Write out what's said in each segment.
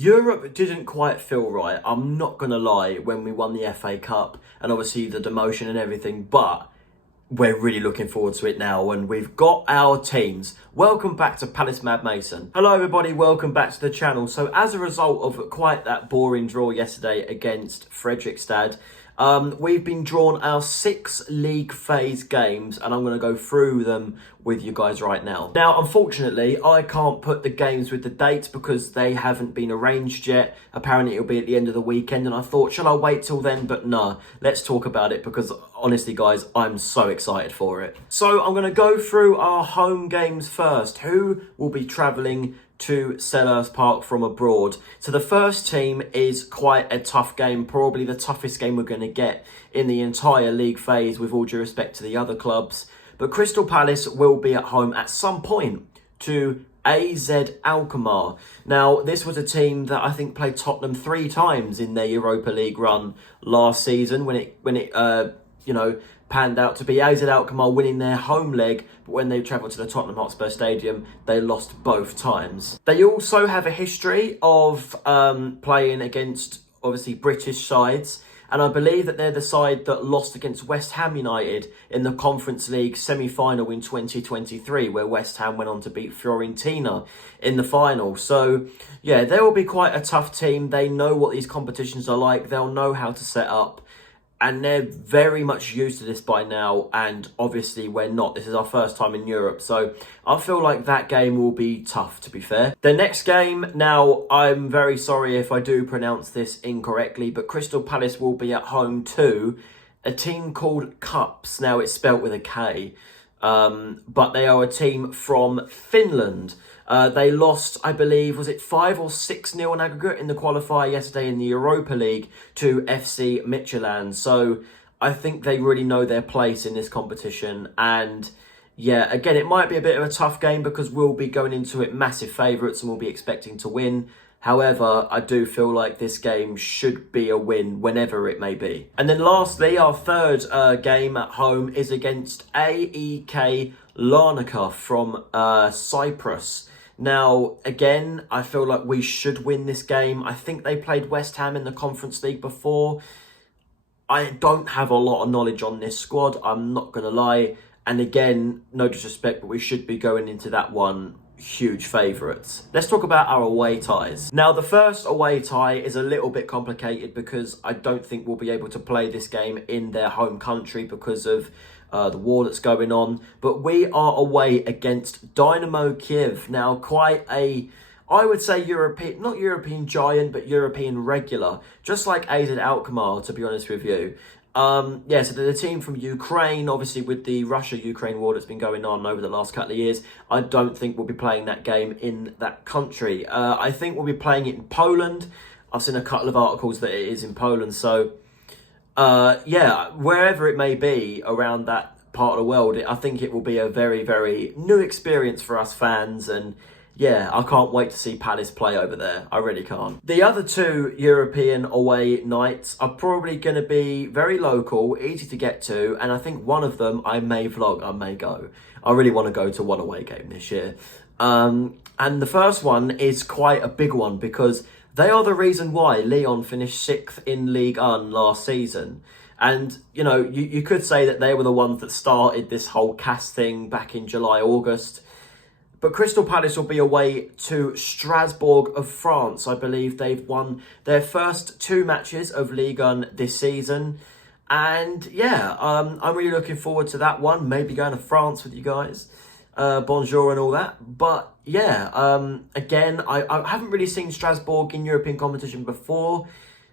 Europe didn't quite feel right, I'm not going to lie, when we won the FA Cup and obviously the demotion and everything, but we're really looking forward to it now and we've got our teams. Welcome back to Palace Mad Mason. Hello everybody, welcome back to the channel. So as a result of quite that boring draw yesterday against Fredrikstad, we've been drawn our 6 league phase games and I'm going to go through them with you guys right now. Now, unfortunately, I can't put the games with the dates because they haven't been arranged yet. Apparently, it'll be at the end of the weekend and I thought, shall I wait till then? But no, let's talk about it because honestly, guys, I'm so excited for it. So I'm going to go through our home games first. Who will be travelling to Selhurst Park from abroad? So the first team is quite a tough game, probably the toughest game we're going to get in the entire league phase with all due respect to the other clubs. But Crystal Palace will be at home at some point to AZ Alkmaar. Now, this was a team that I think played Tottenham 3 times in their Europa League run last season when it panned out to be AZ Alkmaar winning their home leg, but when they travelled to the Tottenham Hotspur Stadium, they lost both times. They also have a history of playing against, obviously, British sides, and I believe that they're the side that lost against West Ham United in the Conference League semi-final in 2023, where West Ham went on to beat Fiorentina in the final. So, yeah, they will be quite a tough team. They know what these competitions are like. They'll know how to set up. And they're very much used to this by now, and obviously we're not. This is our first time in Europe, so I feel like that game will be tough, to be fair. The next game, now, I'm very sorry if I do pronounce this incorrectly, but Crystal Palace will be at home to a team called Cups. Now, it's spelt with a K, but they are a team from Finland. They lost, I believe, was it 5 or 6-0 in aggregate in the qualifier yesterday in the Europa League to FC Midtjylland. So I think they really know their place in this competition. And yeah, again, it might be a bit of a tough game because we'll be going into it massive favourites and we'll be expecting to win. However, I do feel like this game should be a win whenever it may be. And then lastly, our third game at home is against AEK Larnaca from Cyprus. Now, again, I feel like we should win this game. I think they played West Ham in the Conference League before. I don't have a lot of knowledge on this squad, I'm not going to lie. And again, no disrespect, but we should be going into that one huge favourites. Let's talk about our away ties. Now, the first away tie is a little bit complicated because I don't think we'll be able to play this game in their home country because of the war that's going on. But we are away against Dynamo Kiev. Now, quite a, I would say, European, not European giant, but European regular. Just like AZ Alkmaar, to be honest with you. Yeah, so they're the team from Ukraine, obviously with the Russia-Ukraine war that's been going on over the last couple of years. I don't think we'll be playing that game in that country. I think we'll be playing it in Poland. I've seen a couple of articles that it is in Poland, so yeah, wherever it may be around that part of the world, I think it will be a very, very new experience for us fans. And yeah, I can't wait to see Palace play over there. I really can't. The other 2 European away nights are probably going to be very local, easy to get to. And I think one of them I may vlog, I may go. I really want to go to one away game this year. And the first one is quite a big one because they are the reason why Lyon finished 6th in Ligue 1 last season. And, you know, you could say that they were the ones that started this whole CAS thing back in July, August. But Crystal Palace will be away to Strasbourg of France. I believe they've won their first 2 matches of Ligue 1 this season. And yeah, I'm really looking forward to that one. Maybe going to France with you guys. Bonjour and all that. But yeah, again, I haven't really seen Strasbourg in European competition before,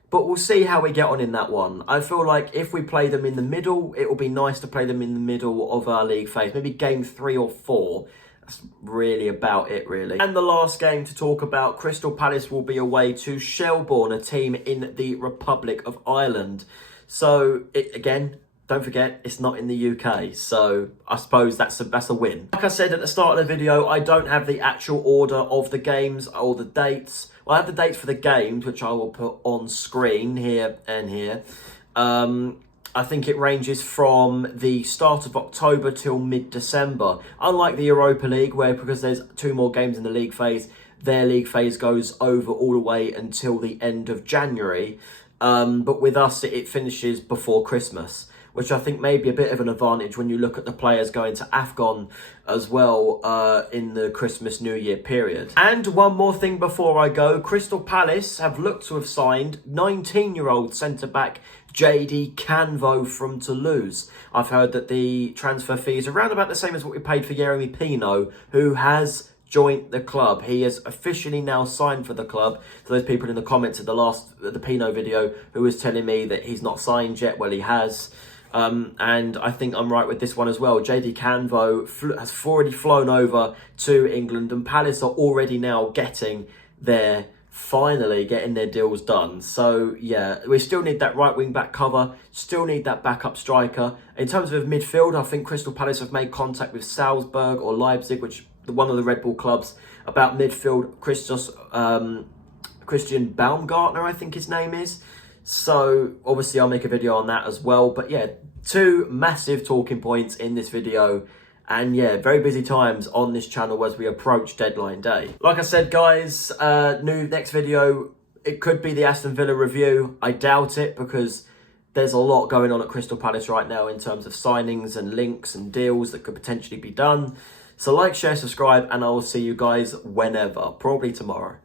but we'll see how we get on in that one. I feel like if we play them in the middle, it will be nice to play them in the middle of our league phase, maybe game 3 or 4. That's really about it, really. And the last game to talk about, Crystal Palace will be away to Shelbourne, a team in the Republic of Ireland. So, again, don't forget, it's not in the UK, so I suppose that's a win. Like I said at the start of the video, I don't have the actual order of the games or the dates. Well, I have the dates for the games, which I will put on screen here and here. I think it ranges from the start of October till mid-December. Unlike the Europa League, where because there's 2 more games in the league phase, their league phase goes over all the way until the end of January. But with us, it finishes before Christmas, which I think may be a bit of an advantage when you look at the players going to AFCON as well in the Christmas New Year period. And one more thing before I go, Crystal Palace have looked to have signed 19-year-old centre-back Jaydee Canvot from Toulouse. I've heard that the transfer fee is around about the same as what we paid for Yeremy Pino, who has joined the club. He is officially now signed for the club. To those people in the comments of the Pino video who was telling me that he's not signed yet, well, he has. And I think I'm right with this one as well. Jaydee Canvot has already flown over to England, and Palace are already now finally getting their deals done. So yeah, we still need that right wing back cover, still need that backup striker. In terms of midfield, I think Crystal Palace have made contact with Salzburg or Leipzig, which one of the Red Bull clubs, about midfield. Christian Baumgartner, I think his name is. So obviously I'll make a video on that as well. But yeah, 2 massive talking points in this video. And yeah, very busy times on this channel as we approach deadline day. Like I said, guys, next video, it could be the Aston Villa review. I doubt it, because there's a lot going on at Crystal Palace right now in terms of signings and links and deals that could potentially be done. So like, share, subscribe, and I will see you guys whenever, probably tomorrow.